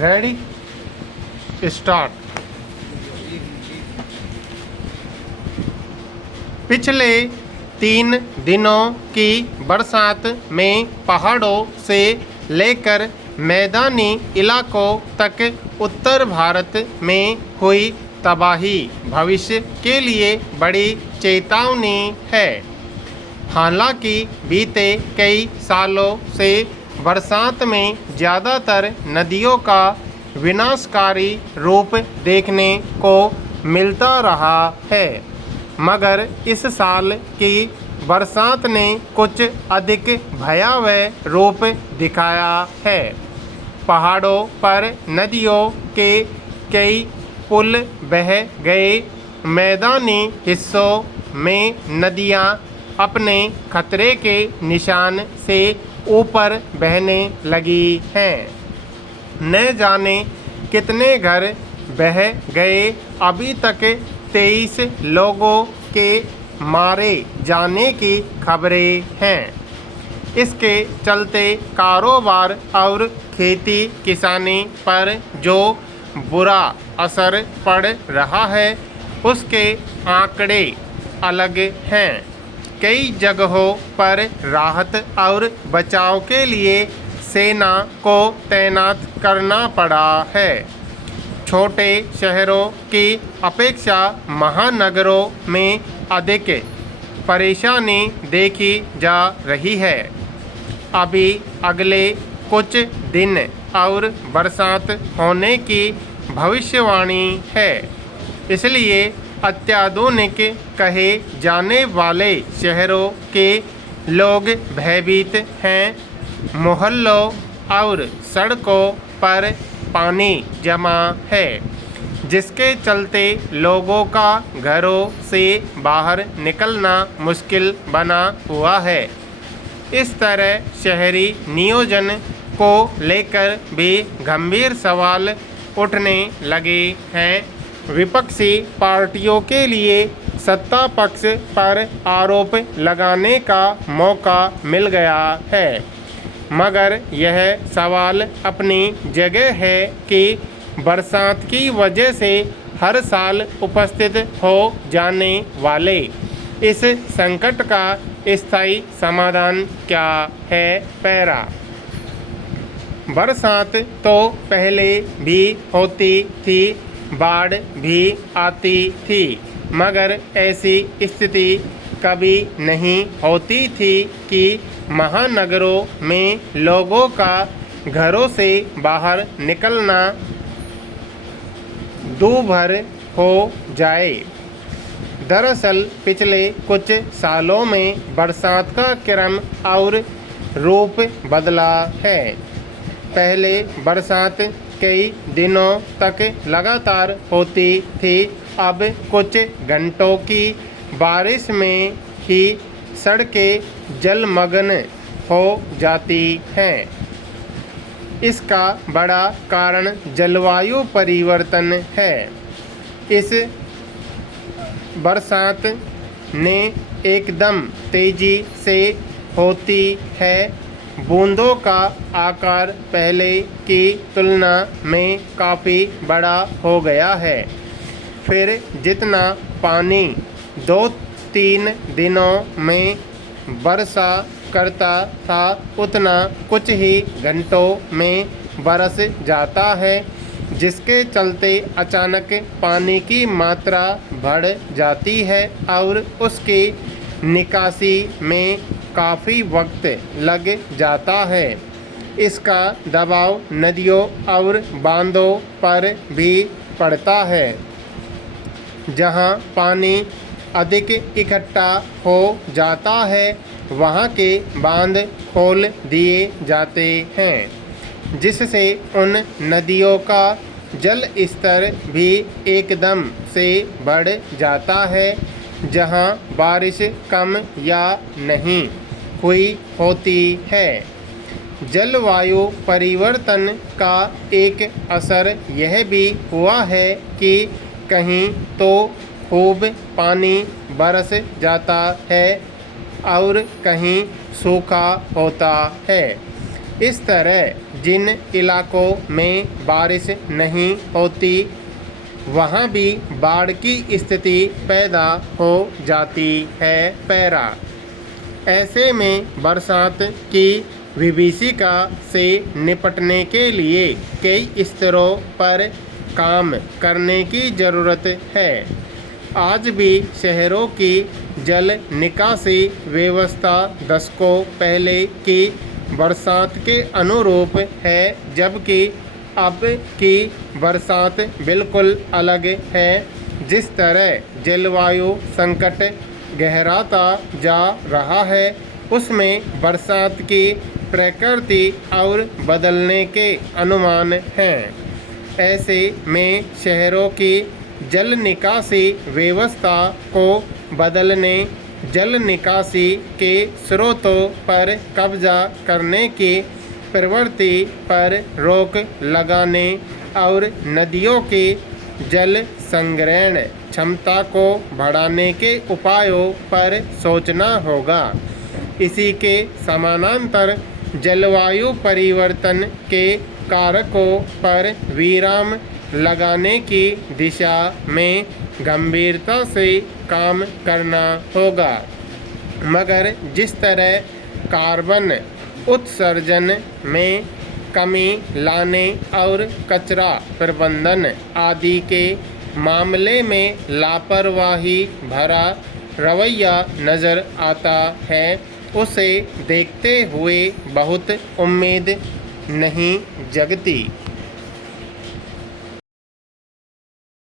Ready start. पिछले 3 दिनों की बरसात में पहाड़ों से लेकर मैदानी इलाकों तक उत्तर भारत में हुई तबाही भविष्य के लिए बड़ी चेतावनी है। हालांकि बीते कई सालों से बरसात में ज़्यादातर नदियों का विनाशकारी रूप देखने को मिलता रहा है, मगर इस साल की बरसात ने कुछ अधिक भयावह रूप दिखाया है। पहाड़ों पर नदियों के कई पुल बह गए, मैदानी हिस्सों में नदियां अपने खतरे के निशान से ऊपर बहने लगी हैं। न जाने कितने घर बह गए। अभी तक 23 लोगों के मारे जाने की खबरें हैं। इसके चलते कारोबार और खेती किसानी पर जो बुरा असर पड़ रहा है उसके आंकड़े अलग हैं। कई जगहों पर राहत और बचाव के लिए सेना को तैनात करना पड़ा है। छोटे शहरों की अपेक्षा महानगरों में अधिक परेशानी देखी जा रही है। अभी अगले कुछ दिन और बरसात होने की भविष्यवाणी है, इसलिए अत्याधुनिक कहे जाने वाले शहरों के लोग भयभीत हैं। मोहल्लों और सड़कों पर पानी जमा है, जिसके चलते लोगों का घरों से बाहर निकलना मुश्किल बना हुआ है। इस तरह शहरी नियोजन को लेकर भी गंभीर सवाल उठने लगे हैं। विपक्षी पार्टियों के लिए सत्ता पक्ष पर आरोप लगाने का मौका मिल गया है, मगर यह सवाल अपनी जगह है कि बरसात की वजह से हर साल उपस्थित हो जाने वाले इस संकट का स्थायी समाधान क्या है। पैरा बरसात तो पहले भी होती थी, बाढ़ भी आती थी, मगर ऐसी स्थिति कभी नहीं होती थी कि महानगरों में लोगों का घरों से बाहर निकलना दूभर हो जाए। दरअसल पिछले कुछ सालों में बरसात का क्रम और रूप बदला है। पहले बरसात कई दिनों तक लगातार होती थी, अब कुछ घंटों की बारिश में ही सड़कें जलमग्न हो जाती हैं। इसका बड़ा कारण जलवायु परिवर्तन है। इस बरसात ने एकदम तेजी से होती है। बूंदों का आकार पहले की तुलना में काफ़ी बड़ा हो गया है। फिर जितना पानी 2-3 दिनों में वर्षा करता था, उतना कुछ ही घंटों में बरस जाता है, जिसके चलते अचानक पानी की मात्रा बढ़ जाती है और उसकी निकासी में काफ़ी वक्त लग जाता है। इसका दबाव नदियों और बांधों पर भी पड़ता है। जहां पानी अधिक इकट्ठा हो जाता है, वहां के बांध खोल दिए जाते हैं, जिससे उन नदियों का जल स्तर भी एकदम से बढ़ जाता है। जहां बारिश कम या नहीं हुई होती है। जलवायु परिवर्तन का एक असर यह भी हुआ है कि कहीं तो खूब पानी बरस जाता है और कहीं सूखा होता है। इस तरह जिन इलाकों में बारिश नहीं होती वहाँ भी बाढ़ की स्थिति पैदा हो जाती है। पैरा। ऐसे में बरसात की विभीषिका से निपटने के लिए कई स्तरों पर काम करने की ज़रूरत है। आज भी शहरों की जल निकासी व्यवस्था दशकों पहले की बरसात के अनुरूप है, जबकि अब की बरसात बिल्कुल अलग है। जिस तरह जलवायु संकट गहराता जा रहा है उसमें बरसात की प्रकृति और बदलने के अनुमान हैं। ऐसे में शहरों की जल निकासी व्यवस्था को बदलने, जल निकासी के स्रोतों पर कब्जा करने की प्रवृत्ति पर रोक लगाने और नदियों की जल संग्रहण क्षमता को बढ़ाने के उपायों पर सोचना होगा। इसी के समानांतर जलवायु परिवर्तन के कारकों पर विराम लगाने की दिशा में गंभीरता से काम करना होगा। मगर जिस तरह कार्बन उत्सर्जन में कमी लाने और कचरा प्रबंधन आदि के मामले में लापरवाही भरा रवैया नज़र आता है, उसे देखते हुए बहुत उम्मीद नहीं जगती।